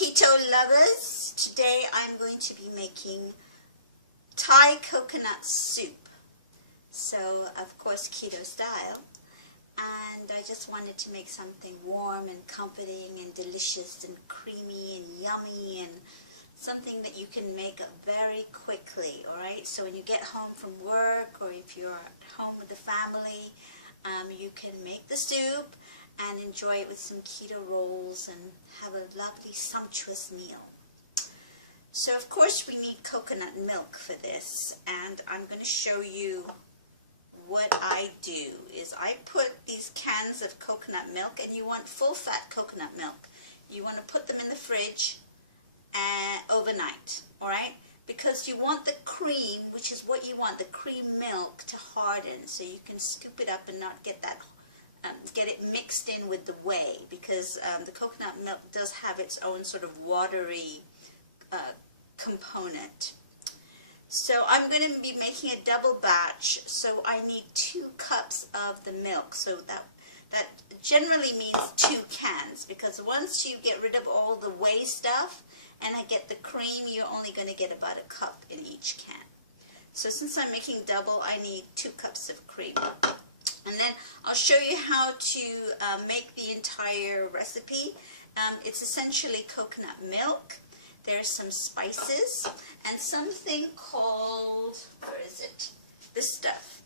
keto lovers, today I'm going to be making Thai coconut soup. So of course keto style, and I just wanted to make something warm and comforting and delicious and creamy and yummy and something that you can make very quickly, alright? So when you get home from work or if you're at home with the family, you can make the soup and enjoy it with some keto rolls and have a lovely sumptuous meal. So of course we need coconut milk for this, and I'm going to show you what I do is I put these cans of coconut milk, and you want full fat coconut milk. You want to put them in the fridge overnight, alright? Because you want the cream, which is what you want, the cream milk to harden so you can scoop it up and not get that get it mixed in with the whey, because the coconut milk does have its own sort of watery component. So I'm going to be making a double batch, so I need 2 cups of the milk. So that generally means 2 cans, because once you get rid of all the whey stuff and I get the cream, you're only going to get about a cup in each can. So since I'm making double, I need 2 cups of cream. And then I'll show you how to make the entire recipe. It's essentially coconut milk. There's some spices and something called, where is it? This stuff,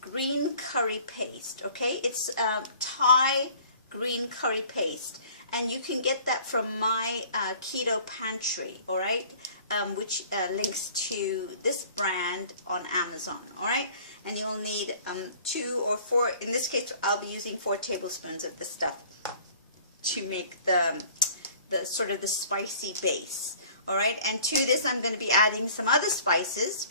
green curry paste, okay? It's Thai green curry paste. And you can get that from my Keto Pantry, all right? Which links to this brand on Amazon, all right? And you'll need 2 or 4, in this case I'll be using 4 tablespoons of this stuff to make the sort of the spicy base, all right? And to this I'm going to be adding some other spices,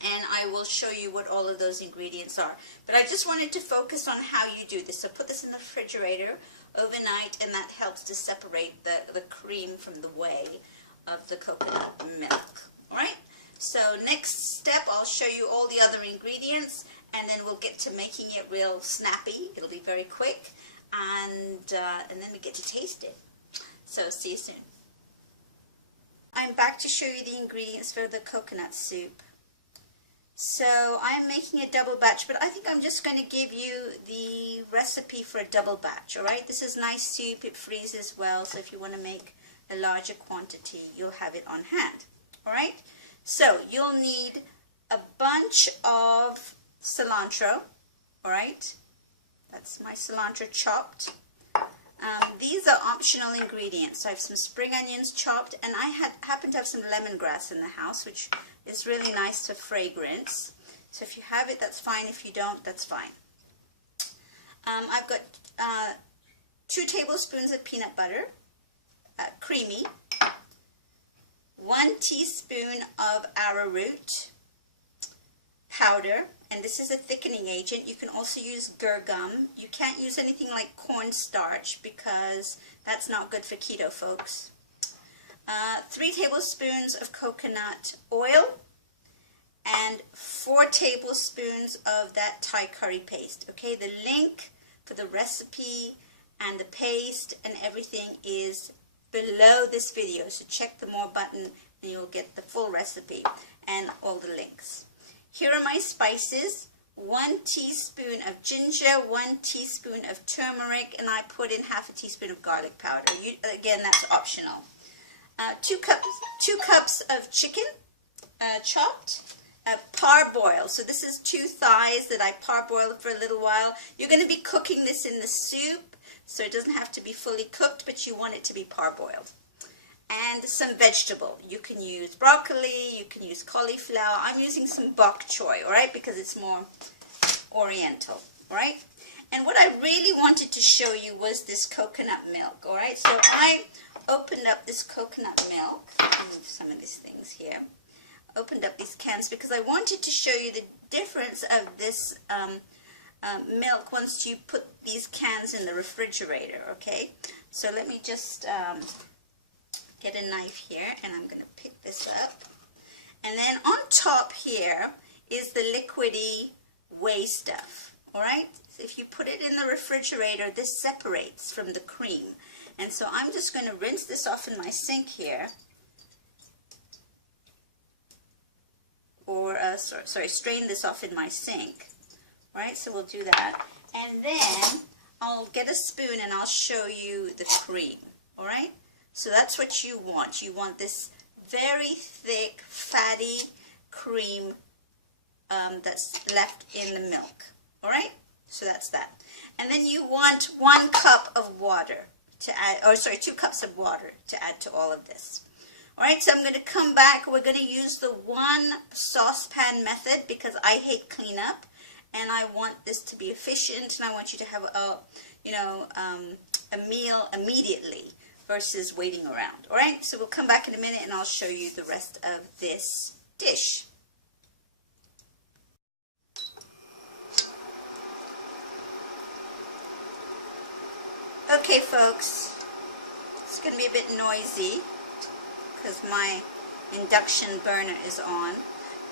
and I will show you what all of those ingredients are. But I just wanted to focus on how you do this. So put this in the refrigerator overnight, and that helps to separate the cream from the whey of the coconut milk. Alright, so next step I'll show you all the other ingredients, and then we'll get to making it real snappy. It'll be very quick, and then we get to taste it. So see you soon. I'm back to show you the ingredients for the coconut soup. So I'm making a double batch, but I think I'm just going to give you the recipe for a double batch, alright? This is nice soup, it freezes well, so if you want to make a larger quantity, you'll have it on hand, alright? So you'll need a bunch of cilantro, alright? That's my cilantro chopped. These are optional ingredients. So I have some spring onions chopped, and I happen to have some lemongrass in the house, which is really nice for fragrance. So if you have it, that's fine. If you don't, that's fine. I've got 2 tablespoons of peanut butter, creamy, 1 teaspoon of arrowroot powder, and this is a thickening agent. You can also use gum. You can't use anything like cornstarch because that's not good for keto folks. 3 tablespoons of coconut oil and 4 tablespoons of that Thai curry paste. Okay, the link for the recipe and the paste and everything is below this video, so check the more button and you'll get the full recipe and all the links. Here are my spices: 1 teaspoon of ginger, 1 teaspoon of turmeric, and I put in half a teaspoon of garlic powder. Again, that's optional. 2 cups of chicken chopped, parboiled. So this is 2 thighs that I parboiled for a little while. You're going to be cooking this in the soup, so it doesn't have to be fully cooked, but you want it to be parboiled. And some vegetable. You can use broccoli, you can use cauliflower. I'm using some bok choy, alright, because it's more oriental, alright? And what I really wanted to show you was this coconut milk, alright? So I opened up this coconut milk. I'll move some of these things here. Opened up these cans because I wanted to show you the difference of this milk once you put these cans in the refrigerator, okay? So let me just get a knife here, and I'm going to pick this up. And then on top here is the liquidy whey stuff, alright? So if you put it in the refrigerator, this separates from the cream. And so I'm just going to rinse this off in my sink here. Or, strain this off in my sink. All right, so we'll do that. And then I'll get a spoon and I'll show you the cream. All right? So that's what you want. You want this very thick, fatty cream that's left in the milk. All right? So that's that. And then you want 1 cup of water to add, 2 cups of water to add to all of this. All right, so I'm going to come back. We're going to use the 1 saucepan method because I hate cleanup, and I want this to be efficient, and I want you to have a meal immediately versus waiting around. All right, so we'll come back in a minute, and I'll show you the rest of this dish. Okay, folks, it's going to be a bit noisy because my induction burner is on.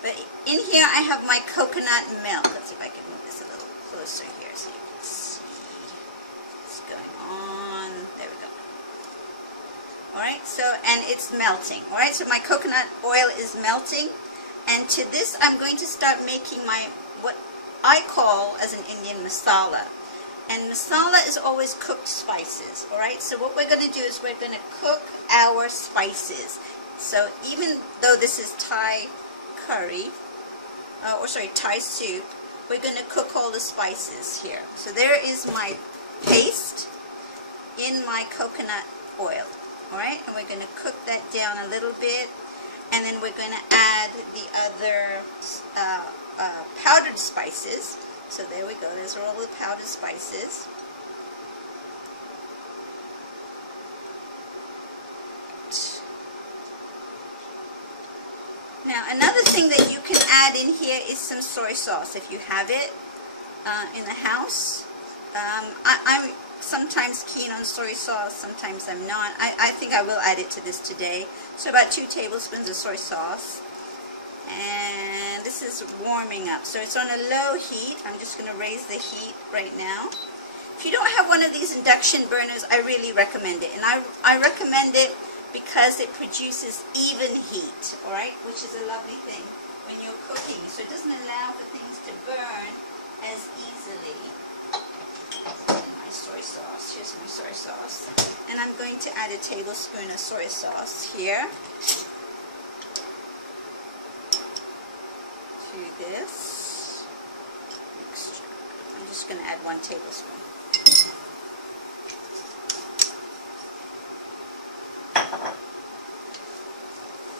But in here I have my coconut milk. Let's see if I can move this a little closer here so you can see what's going on. There we go. Alright, so, and it's melting. Alright, so my coconut oil is melting. And to this I'm going to start making my, what I call as an Indian masala. And masala is always cooked spices, all right? So what we're going to do is we're going to cook our spices. So even though this is Thai curry, Thai soup, we're going to cook all the spices here. So there is my paste in my coconut oil, all right? And we're going to cook that down a little bit. And then we're going to add the other powdered spices. So there we go, those are all the powdered spices. Now another thing that you can add in here is some soy sauce if you have it in the house. I'm sometimes keen on soy sauce, sometimes I'm not. I think I will add it to this today. So about 2 tablespoons of soy sauce. And this is warming up, so it's on a low heat. I'm just going to raise the heat right now. If you don't have one of these induction burners, I really recommend it. And I recommend it because it produces even heat, all right, which is a lovely thing when you're cooking. So it doesn't allow for things to burn as easily. My soy sauce, here's my soy sauce. And I'm going to add a tablespoon of soy sauce here. This mixture. I'm just going to add 1 tablespoon.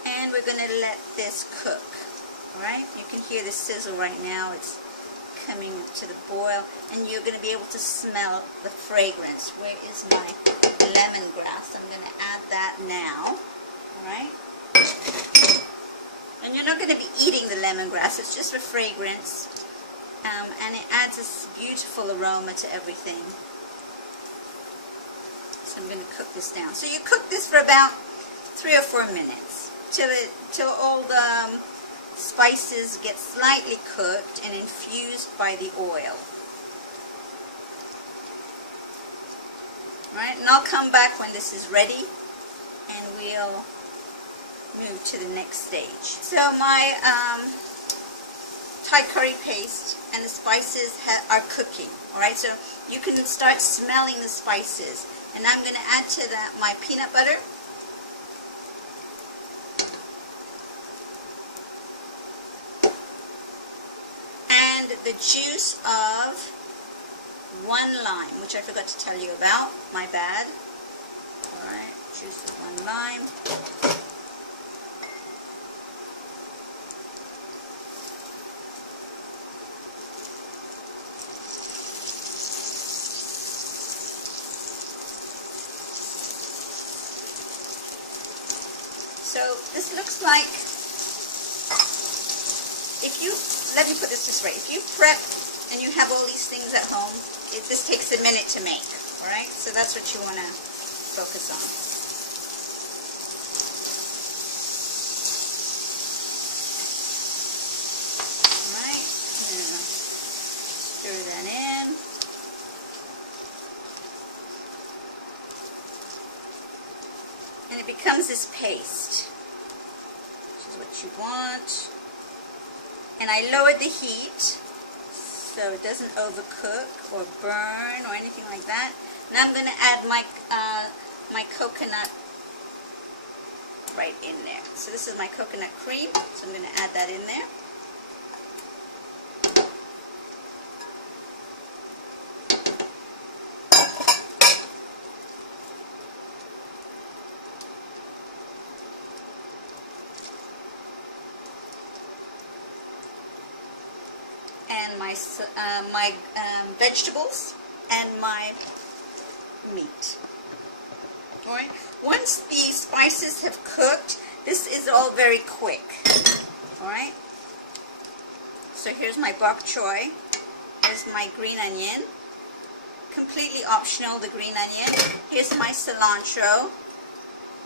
And we're going to let this cook. Alright? You can hear the sizzle right now. It's coming to the boil. And you're going to be able to smell the fragrance. Where is my lemongrass? I'm going to add that now. Alright? And you're not going to be eating the lemongrass, it's just for fragrance. And it adds this beautiful aroma to everything. So I'm going to cook this down. So you cook this for about 3 or 4 minutes till all the spices get slightly cooked and infused by the oil. Alright, and I'll come back when this is ready and we'll move to the next stage. So my Thai curry paste and the spices are cooking. Alright, so you can start smelling the spices. And I'm going to add to that my peanut butter. And the juice of 1 lime, which I forgot to tell you about. My bad. Alright, juice of 1 lime. So this looks like, let me put this way, if you prep and you have all these things at home, this takes a minute to make, alright? So that's what you want to focus on. Alright, stir that in. becomes this paste, which is what you want. And I lowered the heat so it doesn't overcook or burn or anything like that. Now I'm going to add my my coconut right in there. So this is my coconut cream, so I'm going to add that in there. And my vegetables and my meat. All right. Once the spices have cooked, this is all very quick. All right. So here's my bok choy. Here's my green onion. Completely optional, the green onion. Here's my cilantro.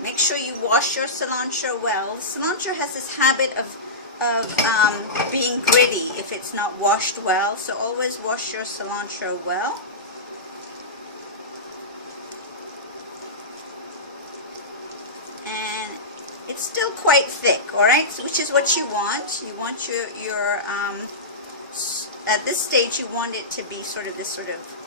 Make sure you wash your cilantro well. Cilantro has this habit of being gritty if it's not washed well, so always wash your cilantro well. And it's still quite thick, all right, so which is what you want. You want your at this stage you want it to be sort of this sort of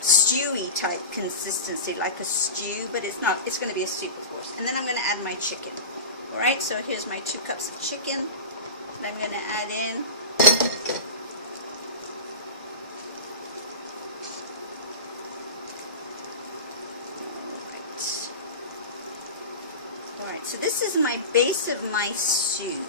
stewy type consistency, like a stew, but it's not. It's going to be a soup, of course. And then I'm going to add my chicken. All right, so here's my 2 cups of chicken that I'm going to add in. All right, so this is my base of my soup.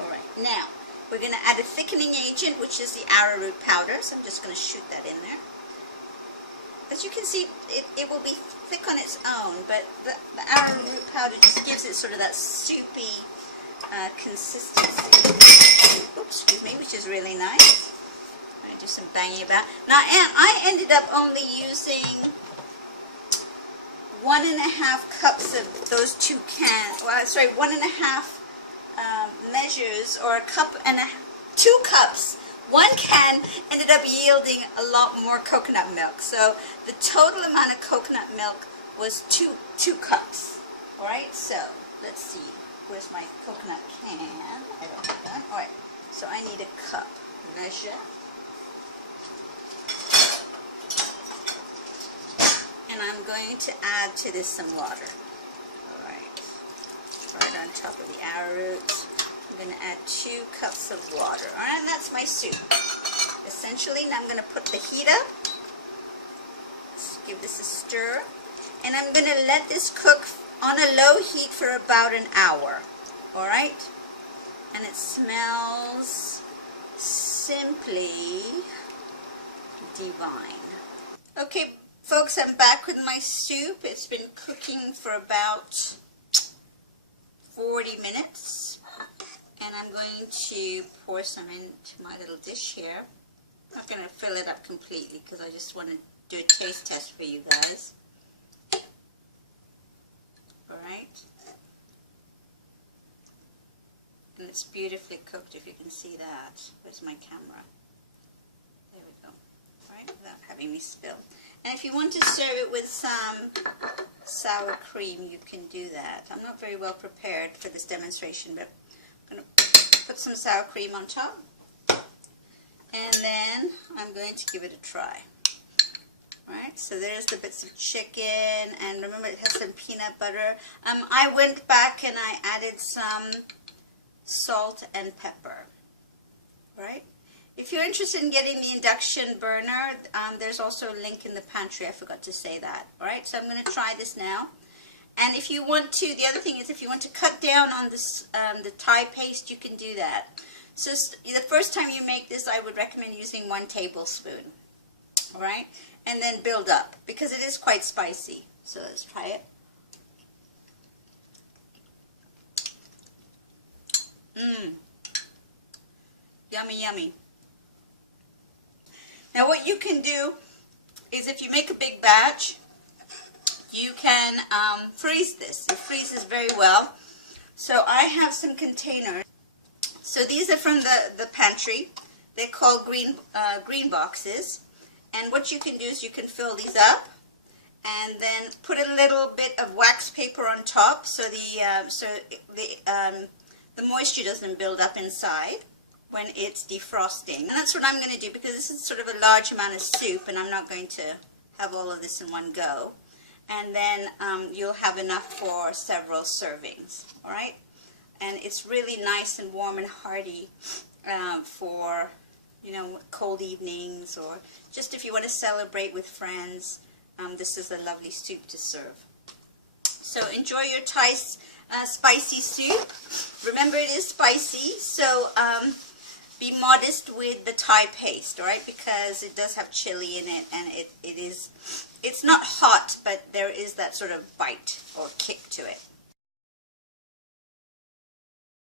All right, now we're going to add a thickening agent, which is the arrowroot powder. So I'm just going to shoot that in there. As you can see, it will be thick on its own, but the arrowroot powder just gives it sort of that soupy consistency. Oops, excuse me, which is really nice. I'm going to do some banging about. Now, I ended up only using 1.5 cups of those 2 cans. Well, sorry, 1.5 measures, or 2 cups. 1 can ended up yielding a lot more coconut milk. So the total amount of coconut milk was 2 cups. All right, so let's see. Where's my coconut can? I don't have that. All right, so I need a cup measure. And I'm going to add to this some water. All right on top of the arrowroot. I'm going to add 2 cups of water. All right, and that's my soup. Essentially, now I'm going to put the heat up. Let's give this a stir. And I'm going to let this cook on a low heat for about an hour. All right? And it smells simply divine. Okay, folks, I'm back with my soup. It's been cooking for about 40 minutes. And I'm going to pour some into my little dish here. I'm not going to fill it up completely because I just want to do a taste test for you guys. Alright. And it's beautifully cooked, if you can see that. Where's my camera? There we go. Alright, without having me spill. And if you want to serve it with some sour cream, you can do that. I'm not very well prepared for this demonstration, but I'm going to put some sour cream on top, and then I'm going to give it a try. Alright, so there's the bits of chicken, and remember it has some peanut butter. I went back and I added some salt and pepper. Right? If you're interested in getting the induction burner, there's also a link in the pantry. I forgot to say that. Alright, so I'm going to try this now. And if you want to, the other thing is if you want to cut down on this, the Thai paste, you can do that. So the first time you make this, I would recommend using 1 tablespoon. All right? And then build up, because it is quite spicy. So let's try it. Yummy, yummy. Now what you can do is if you make a big batch, you can freeze this. It freezes very well. So I have some containers. So these are from the pantry. They're called green boxes. And what you can do is you can fill these up and then put a little bit of wax paper on top so the moisture doesn't build up inside when it's defrosting. And that's what I'm going to do, because this is sort of a large amount of soup and I'm not going to have all of this in one go. And then you'll have enough for several servings, all right? And it's really nice and warm and hearty for, you know, cold evenings, or just if you want to celebrate with friends. This is a lovely soup to serve. So enjoy your Thai spicy soup. Remember, it is spicy, so be modest with the Thai paste, all right? Because it does have chili in it, and it's not hot, but there is that sort of bite or kick to it.